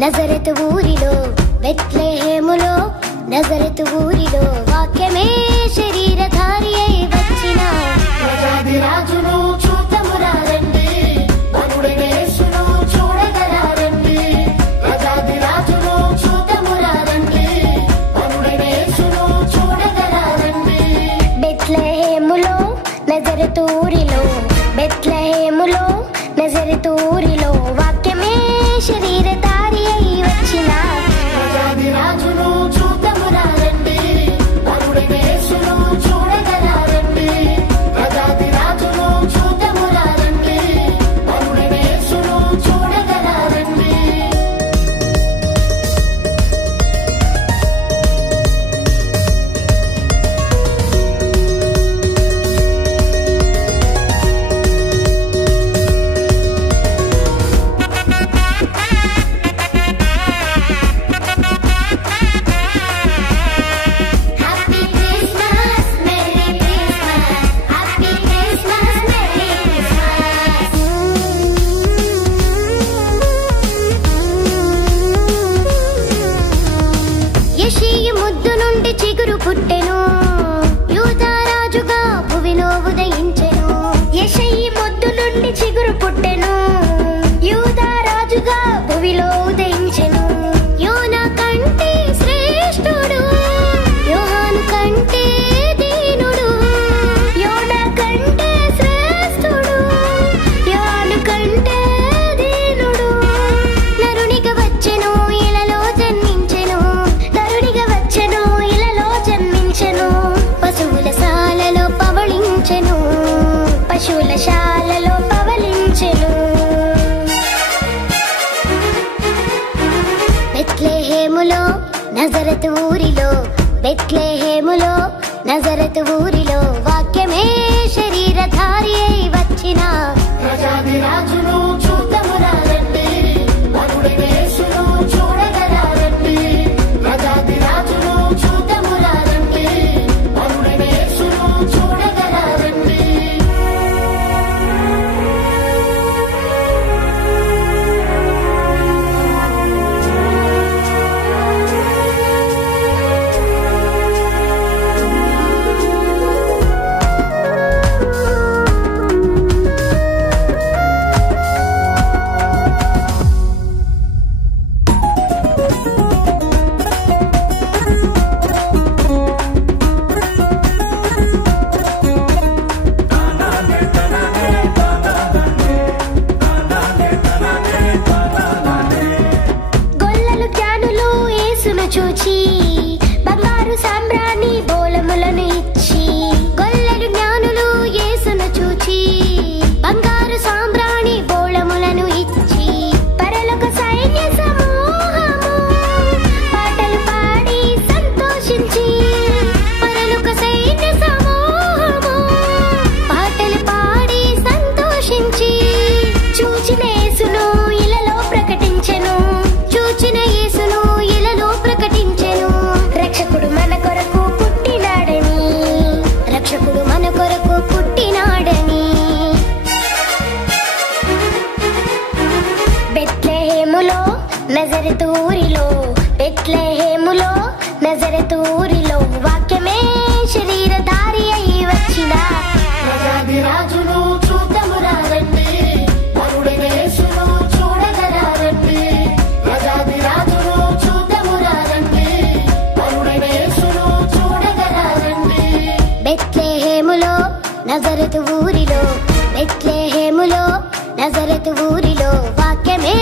నజరతు ఊరిలో బెత్లెహేములో నజరతు ఊరిలో వాక్యమే శరీరధారి అయి వచ్చిన ప్రజాది రాజును చూద్దామురా రండి, వరుడైన యేసును చూడగరా రండి. ప్రజాది రాజును చూద్దామురా రండి, వరుడైన యేసును చూడగరా రండి. బెత్లెహేములో నజరతు ఊరిలో బెత్లెహేములో నజరతు ఊరిలో వాక్యమే శరీరధారి అయి వచ్చిన ప్రజాది రాజును చూద్దామురా రండి, వరుడైన యేసును చూడగరా రండి. ప్రజాది రాజును చూద్దామురా రండి, వరుడైన యేసును చూడగరా రండి. Happy Christmas merry Christmas happy Christmas merry Christmas యెషయి ముద్దు నుండి చిగురు పుట్టెను యూదా రాజుగా భువిలో ఉదయించెను యెషయి ముద్దు నుండి చిగురు పుట్టెను యూదా రాజుగా భువిలో ఉదయించెను యోనా కంటే శ్రేష్ఠుడు యోహాను కంటే దీనుడు యోనా కంటే శ్రేష్ఠుడు యోహాను కంటే దీనుడు నరునిగా వచ్చెను ఇలలో జన్మించెను నరునిగా వచ్చెను ఇలలో జన్మించెను పశువుల శాలలో పవళించెను పశువుల శాలలో పవళించెను బెత్లెహేములో నజరతు ఊరిలో బెత్లెహేములో నజరతు ఊరిలో వాక్యమే శరీరధారి అయి వచ్చిన ప్రజాది రాజును చూద్దామురా రండి, వరుడైన యేసును చూడగరా రండి. ప్రజాది రాజును చూద్దామురా రండి, వరుడైన యేసును చూడగరా రండి. గొల్లలు జ్ఞానులు యేసును చూచి బంగారు సాంబ్రాణి బోలములను ఇచ్చి గొల్లలు జ్ఞానులు యేసును చూచి బంగారు సాంబ్రాణి బోళములను ఇచ్చి పరలోక సైన్య సమూహము పాటలు పాడి సంతోషించి పరలోక సైన్య సమూహము పాటలు పాడి సంతోషించి చూచిన యేసును ఇలలో ప్రకటించెను చూచిన యేసును ఇలలో ప్రకటించెను రక్షకుడు మన కొరకు పుట్టినాడని రక్షకుడు మన కొరకు పుట్టినాడని బెత్లెహేములో నజరతు ఊరిలో బెత్లెహేములో నజరతు ఊరిలో వాక్యమే శరీరధారి అయి వచ్చిన ప్రజాది రాజును చూద్దామురా రండి, వరుడైన యేసును చూడగరా రండి. ప్రజాది రాజును చూద్దామురా రండి, వరుడైన యేసును చూడగరా రండి. బెత్లెహేములో నజరతు ఊరిలో బెత్లెహేములో నజరతు ఊరిలో వాక్యమే